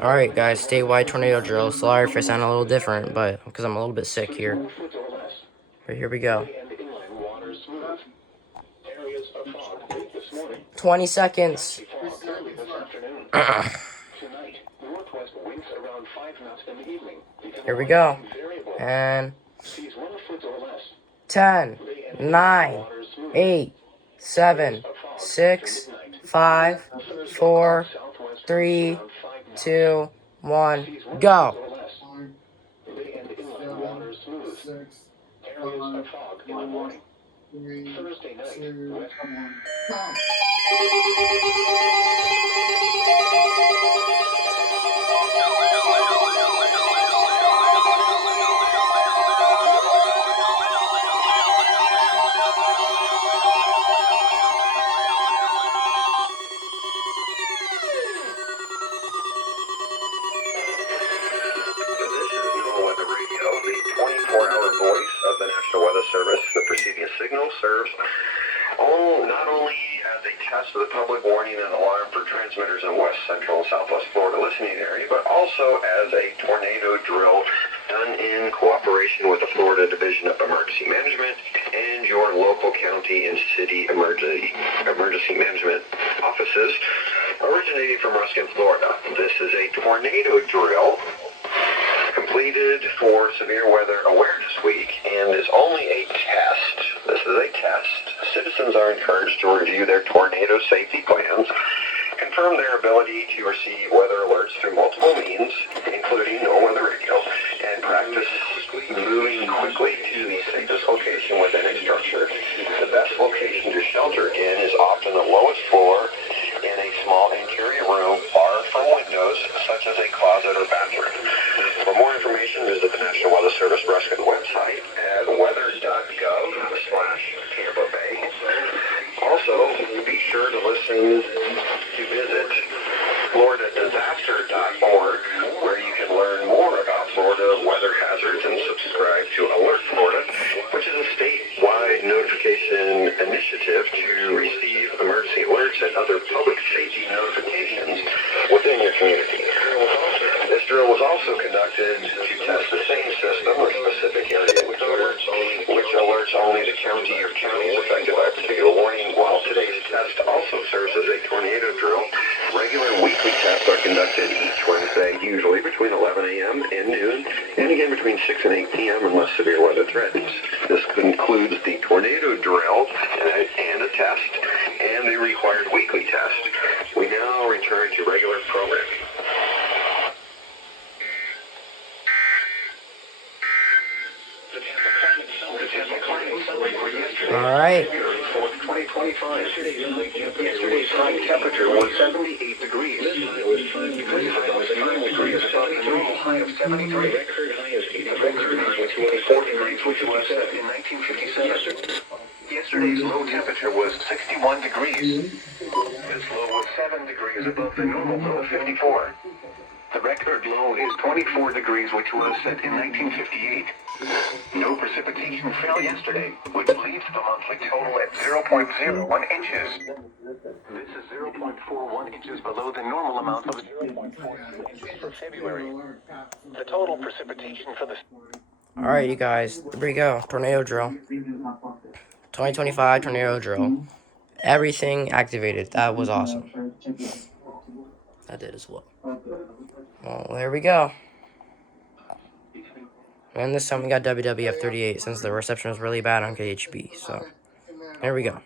Alright guys, statewide tornado drill. Sorry if I sound a little different, but because I'm a little bit sick here. But here we go. 20 seconds. Here we go. And 10, 9, 8, 7, 6, 5, 4, 3, 2, 1, go. Thursday night. The 24-hour voice of the National Weather Service. The preceding signal serves not only as a test of the public warning and alarm for transmitters in west, central, and southwest Florida listening area, but also as a tornado drill done in cooperation with the Florida Division of Emergency Management and your local county and city emergency management offices originating from Ruskin, Florida. This is a tornado drill completed for Severe Weather Awareness Week and is only a test. This is a test. Citizens are encouraged to review their tornado safety plans, confirm their ability to receive weather alerts through multiple means, including no weather radio, and practice moving quickly to the safest location within a structure. The best location to shelter in is often the lowest floor in a small interior room far from windows, such as a closet or bathroom. For more information, visit the National Weather Service Ruskin website at weather.gov/Tampa Bay. Also, be sure to visit floridadisaster.org, where you can learn more about Florida weather hazards and subscribe to Alert Florida, which is a statewide notification initiative to receive emergency alerts and other public safety notifications within your community. This drill was also conducted to test the same system or specific area which alerts only the county or counties affected by a particular warning. While today's test also serves as a tornado drill, regular weekly tests are conducted each Wednesday, usually between 11 a.m. and noon, and again between 6 and 8 p.m. unless severe weather threatens. This concludes the tornado drill and a test, and the required weekly test. We now return to regular programming. Alright. Yesterday's high temperature was 78 degrees. Today's high was 9 degrees above the normal high of 73. Record high is 80 degrees, which was 4 degrees, which was set in 1957. Yesterday's low temperature was 61 degrees. This low was 7 degrees above the normal low of 54. The record low is 24 degrees, which was set in 1958. No precipitation fell yesterday, which leaves the monthly total at 0.01 inches. This is 0.41 inches below the normal amount of 0.42 inches for February. The total precipitation for the... Alright, you guys. There we go. Tornado drill. 2025 tornado drill. Everything activated. That was awesome. I did as well. Well, there we go. And this time we got WWF 38 since the reception was really bad on KHB. So, there we go.